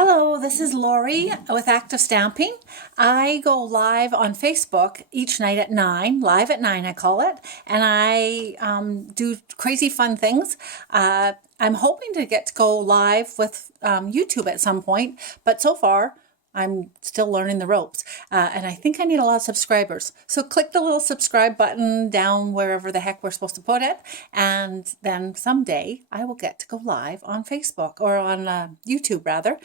Hello, this is Lori with Active Stamping. I go live on Facebook each night at 9, live at 9 I call it, and I do crazy fun things. I'm hoping to get to go live with YouTube at some point, but so far I'm still learning the ropes, and I think I need a lot of subscribers. So click the little subscribe button down wherever the heck we're supposed to put it, and then someday I will get to go live on Facebook, or on YouTube rather.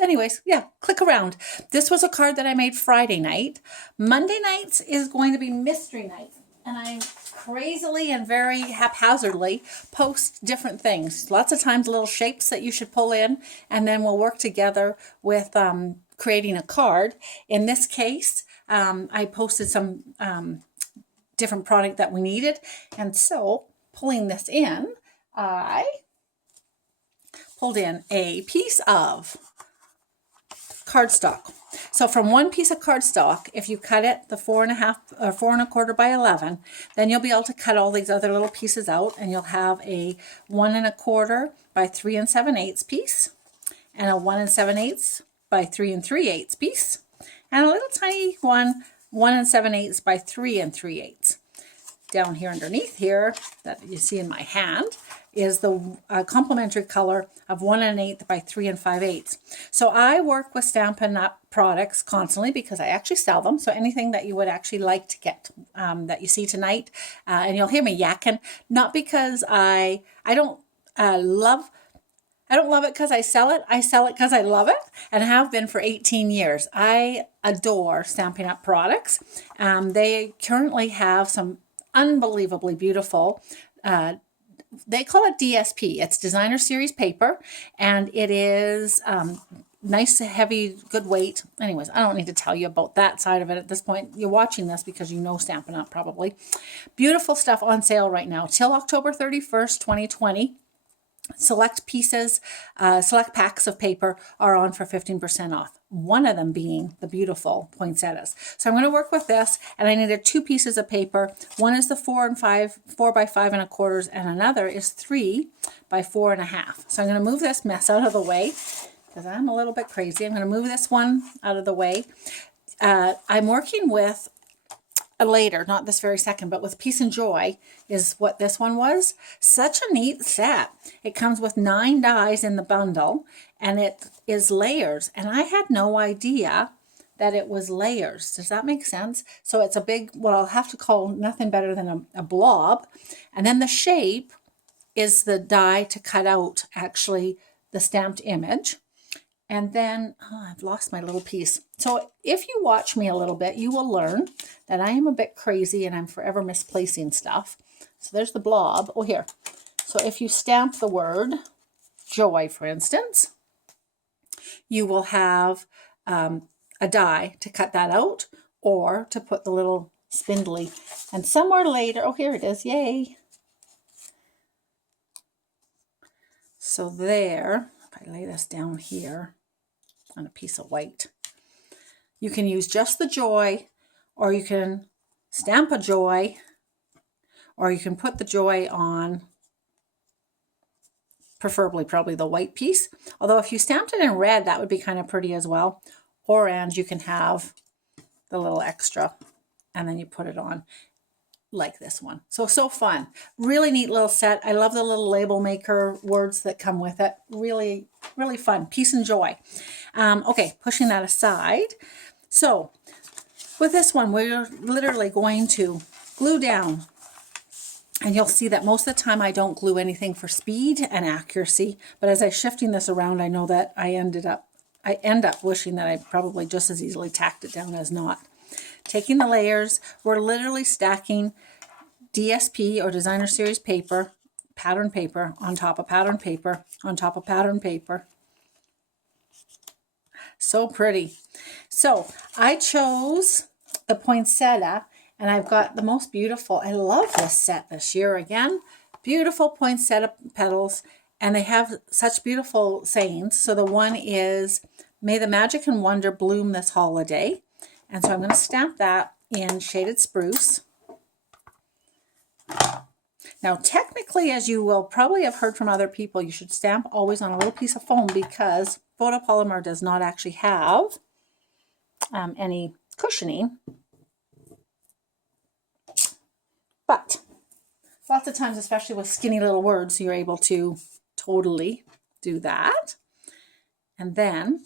Anyways, yeah, click around. This was a card that I made Friday night. Monday nights is going to be mystery night, and I crazily and very haphazardly post different things. Lots of times little shapes that you should pull in, and then we'll work together with creating a card. In this case, I posted some different product that we needed, and so pulling this in, I pulled in a piece of cardstock. So from one piece of cardstock, if you cut it the 4.5 or 4 1/4 by 11, then you'll be able to cut all these other little pieces out, and you'll have a 1 1/4 by 3 7/8 piece, and a 1 7/8 by 3 3/8 piece, and a little tiny 1 7/8 by 3 3/8. Down here underneath here that you see in my hand is the complementary color of 1 1/8 by 3 5/8. So I work with Stampin' Up products constantly because I actually sell them. So anything that you would actually like to get that you see tonight, and you'll hear me yakking, not because I don't love it because I sell it. I sell it because I love it, and have been for 18 years. I adore Stampin' Up products. They currently have some unbelievably beautiful, they call it DSP. It's designer series paper, and it is nice, heavy, good weight. Anyways, I don't need to tell you about that side of it at this point. You're watching this because you know Stampin' Up probably. Beautiful stuff on sale right now till October 31st, 2020. Select pieces, select packs of paper are on for 15% off. One of them being the beautiful poinsettias. So I'm going to work with this, and I needed 2 pieces of paper. One is the 4 by 5 1/4, and another is 3 by 4 1/2. So I'm going to move this mess out of the way because I'm a little bit crazy. I'm going to move this one out of the way. I'm working with later, not this very second, but with Peace and Joy is what this one was. Such a neat set. It comes with 9 dies in the bundle, and it is layers, and I had no idea that it was layers. Does that make sense? So it's a big, what I'll have to call nothing better than a blob, and then the shape is the die to cut out actually the stamped image. And then, I've lost my little piece. So if you watch me a little bit, you will learn that I am a bit crazy and I'm forever misplacing stuff. So there's the blob. Oh, here. So if you stamp the word joy, for instance, you will have a die to cut that out, or to put the little spindly. And somewhere later, oh, here it is. Yay. So there, if I lay this down here on a piece of white, you can use just the joy, or you can stamp a joy, or you can put the joy on, preferably probably the white piece. Although if you stamped it in red, that would be kind of pretty as well. Orange, you can have the little extra, and then you put it on like this one. So fun. Really neat little set. I love the little label maker words that come with it. Really, really fun. Peace and joy. Okay, pushing that aside. So with this one, we're literally going to glue down. And you'll see that most of the time I don't glue anything for speed and accuracy. But as I'm shifting this around, I know that I end up wishing that I probably just as easily tacked it down as not. Taking the layers, we're literally stacking DSP or designer series paper, pattern paper, on top of pattern paper, on top of pattern paper. So pretty. So I chose the poinsettia, and I've got the most beautiful, I love this set this year again, beautiful poinsettia petals, and they have such beautiful sayings. So the one is, may the magic and wonder bloom this holiday. And so I'm going to stamp that in shaded spruce. Now, technically, as you will probably have heard from other people, you should stamp always on a little piece of foam because photopolymer does not actually have any cushioning. But lots of times, especially with skinny little words, you're able to totally do that. And then,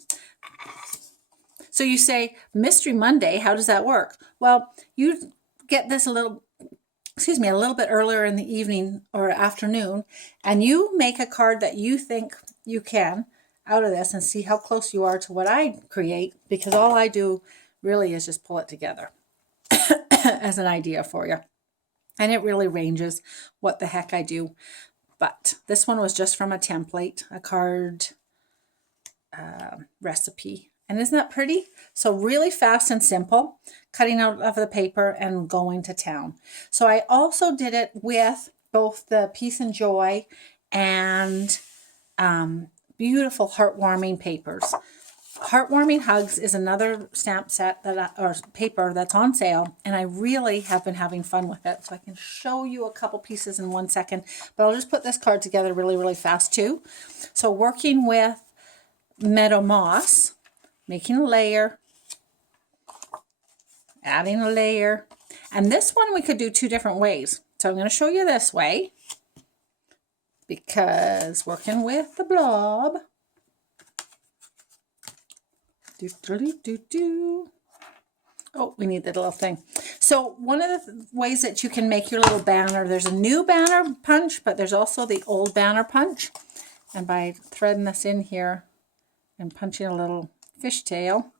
so you say, Mystery Monday, how does that work? Well, you get this a little bit earlier in the evening or afternoon, and you make a card that you think you can out of this and see how close you are to what I create, because all I do really is just pull it together as an idea for you. And it really ranges what the heck I do. But this one was just from a template, a card recipe. And isn't that pretty? So really fast and simple, cutting out of the paper and going to town. So I also did it with both the Peace and Joy and beautiful heartwarming papers. Heartwarming Hugs is another stamp set or paper that's on sale, and I really have been having fun with it. So I can show you a couple pieces in 1 second, but I'll just put this card together really, really fast too. So working with Meadow Moss, making a layer, adding a layer, and this one we could do 2 different ways. So I'm going to show you this way because working with the blob. Oh, we need that little thing. So one of the ways that you can make your little banner, there's a new banner punch, but there's also the old banner punch. And by threading this in here and punching a little fishtail.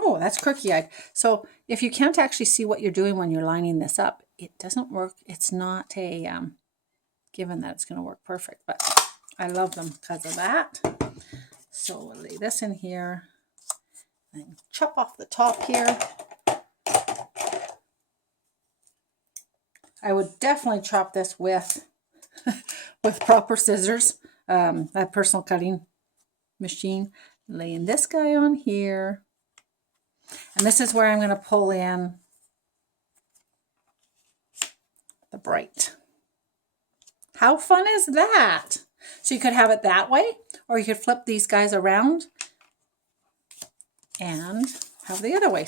Oh, that's crookey-eyed. So if you can't actually see what you're doing when you're lining this up, it doesn't work. It's not a given that it's going to work perfect, but I love them because of that. So we'll lay this in here and chop off the top here. I would definitely chop this with with proper scissors, a personal cutting machine. Laying this guy on here. And this is where I'm going to pull in the bright. How fun is that? So you could have it that way, or you could flip these guys around and have the other way.